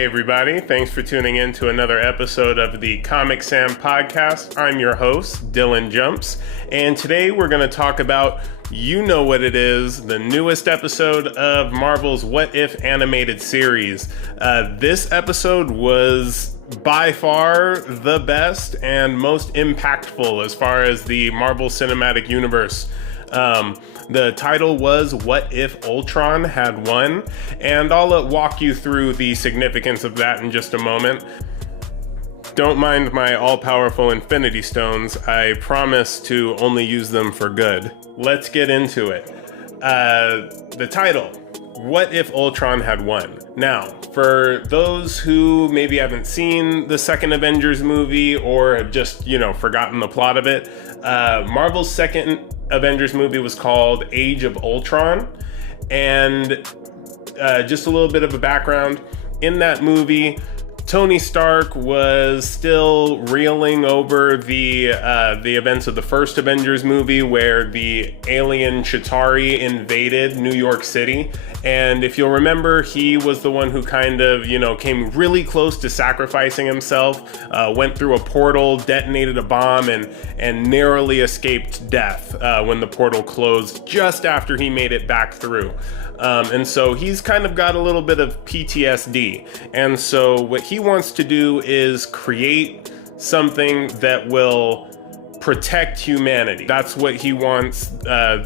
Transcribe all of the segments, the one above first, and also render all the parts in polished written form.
Hey everybody, thanks for tuning in to another episode of the Comic Sam podcast. I'm your host, Dylan Jumps, and today we're going to talk about, you know what it is, the newest episode of Marvel's What If animated series. This episode was by far the best and most impactful as far as the Marvel Cinematic Universe. The title was What If Ultron Had Won, and I'll walk you through the significance of that in just a moment. Don't mind my all-powerful Infinity Stones. I promise to only use them for good. Let's get into it. The title, What If Ultron Had Won? Now, for those who maybe haven't seen the second Avengers movie or have just, forgotten the plot of it, Marvel's second Avengers movie was called Age of Ultron, and just a little bit of a background. In that movie, Tony Stark was still reeling over the events of the first Avengers movie, where the alien Chitauri invaded New York City. And if you'll remember, he was the one who kind of, came really close to sacrificing himself, went through a portal, detonated a bomb, and narrowly escaped death when the portal closed just after he made it back through. And so he's kind of got a little bit of PTSD. And so what he wants to do is create something that will protect humanity. That's what he wants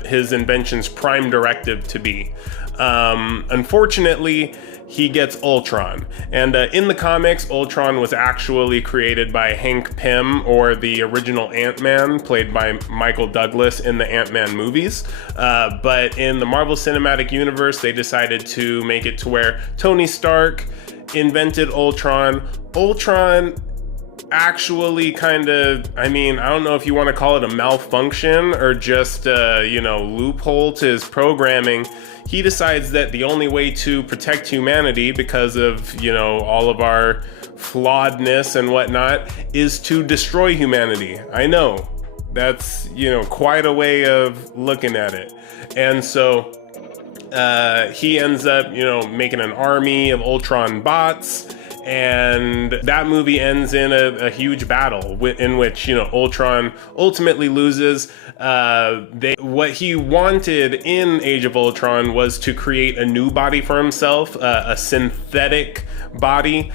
his invention's prime directive to be. Unfortunately, he gets Ultron. And in the comics, Ultron was actually created by Hank Pym, or the original Ant-Man, played by Michael Douglas in the Ant-Man movies. But in the Marvel Cinematic Universe, they decided to make it to where Tony Stark invented Ultron. Ultron actually kind of, I don't know if you want to call it a malfunction or just loophole to his programming. He decides that the only way to protect humanity, because of, all of our flawedness and whatnot, is to destroy humanity. I know, that's, quite a way of looking at it. And so he ends up, making an army of Ultron bots. And that movie ends in a huge battle in which, Ultron ultimately loses. What he wanted in Age of Ultron was to create a new body for himself, a synthetic body,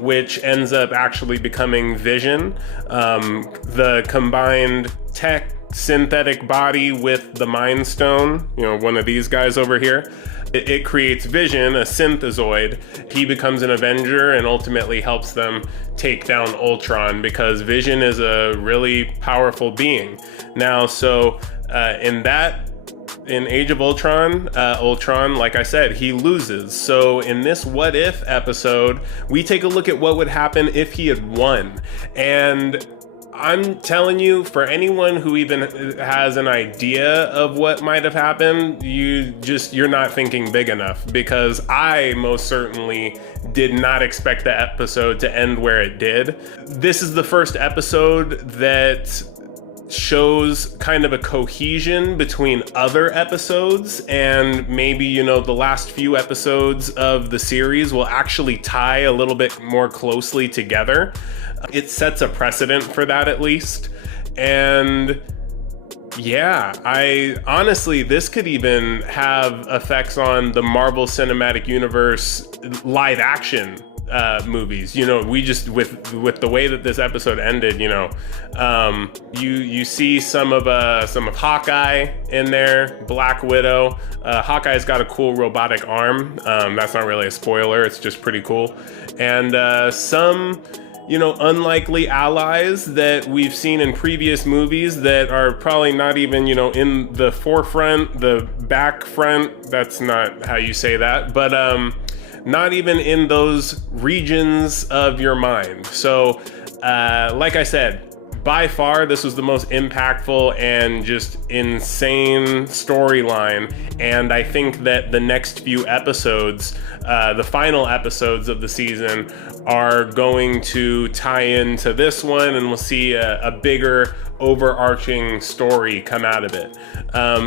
which ends up actually becoming Vision. The combined tech synthetic body with the Mind Stone, one of these guys over here. It creates Vision, a synthezoid. He becomes an Avenger and ultimately helps them take down Ultron, because Vision is a really powerful being. Now, so in Age of Ultron, Ultron, like I said, he loses. So in this What If episode, we take a look at what would happen if he had won. And I'm telling you, for anyone who even has an idea of what might have happened, you're not thinking big enough, because I most certainly did not expect the episode to end where it did. This is the first episode that shows kind of a cohesion between other episodes, and maybe, the last few episodes of the series will actually tie a little bit more closely together. It sets a precedent for that, at least. And yeah, honestly, this could even have effects on the Marvel Cinematic Universe live action movies. We just, with the way that this episode ended, you see some of Hawkeye in there, Black Widow. Hawkeye's got a cool robotic arm. That's not really a spoiler, it's just pretty cool. And some unlikely allies that we've seen in previous movies that are probably not even, in the forefront, the back front. That's not how you say that, but not even in those regions of your mind. So, like I said, by far, this was the most impactful and just insane storyline. And I think that the next few episodes, the final episodes of the season, are going to tie into this one, and we'll see a bigger overarching story come out of it.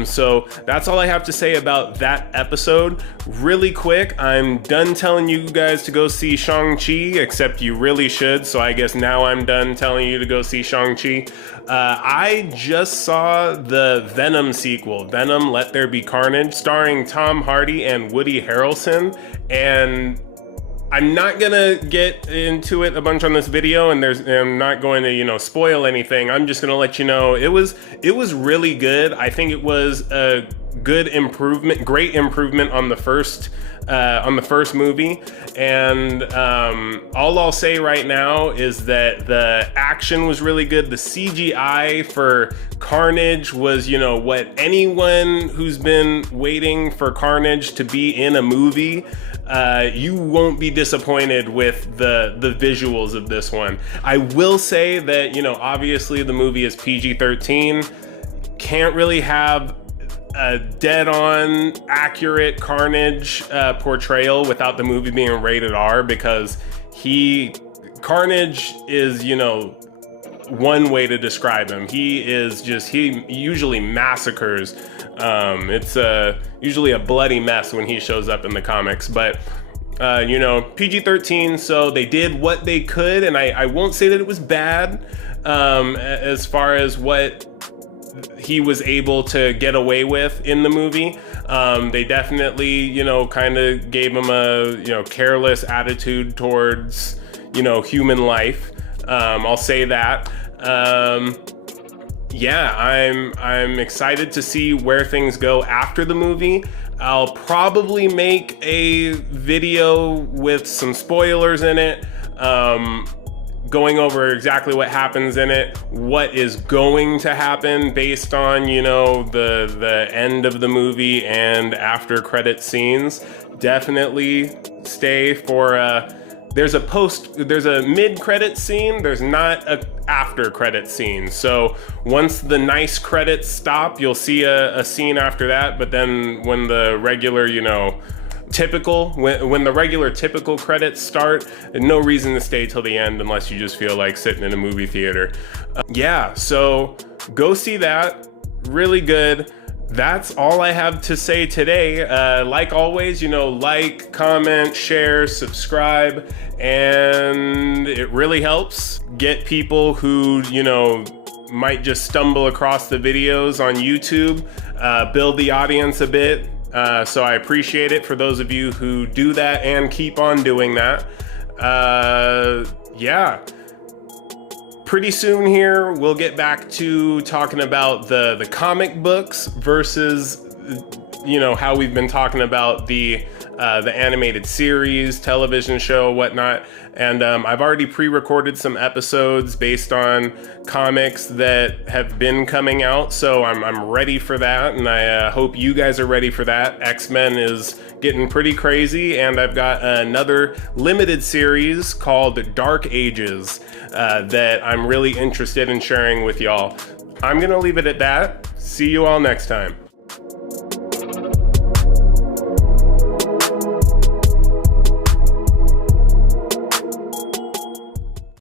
So that's all I have to say about that episode. Really quick, I'm done telling you guys to go see Shang-Chi, except you really should, so I guess now I'm done telling you to go see Shang-Chi. I just saw the Venom sequel, Venom Let There Be Carnage, starring Tom Hardy and Woody Harrelson, and I'm not gonna get into it a bunch on this video, and I'm not going to, spoil anything. I'm just gonna let you know it was really good. I think it was a good improvement, great improvement on the first movie. And all I'll say right now is that the action was really good. The CGI for Carnage was, what anyone who's been waiting for Carnage to be in a movie, you won't be disappointed with the visuals of this one. I will say that, obviously the movie is PG-13, can't really have a dead-on accurate Carnage portrayal without the movie being rated R, because Carnage is, one way to describe him. He usually massacres. It's usually a bloody mess when he shows up in the comics, but PG-13, so they did what they could, and I won't say that it was bad as far as what he was able to get away with in the movie. They definitely, kind of gave him a, careless attitude towards, human life. I'll say that. Yeah, I'm excited to see where things go after the movie. I'll probably make a video with some spoilers in it, going over exactly what happens in it, what is going to happen based on, the end of the movie and after credit scenes. Definitely stay for there's a mid-credit scene, there's not a after-credit scene. So once the nice credits stop, you'll see a scene after that, but then when the regular, when the regular typical credits start, no reason to stay till the end unless you just feel like sitting in a movie theater. So go see that. Really good. That's all I have to say today. Like always, like, comment, share, subscribe, and it really helps get people who, might just stumble across the videos on YouTube, build the audience a bit. So I appreciate it for those of you who do that and keep on doing that. Pretty soon here, we'll get back to talking about the comic books versus, how we've been talking about the animated series, television show, whatnot. And I've already pre-recorded some episodes based on comics that have been coming out, so I'm ready for that, and I hope you guys are ready for that. X-Men is getting pretty crazy, and I've got another limited series called Dark Ages that I'm really interested in sharing with y'all. I'm gonna leave it at that. See you all next time.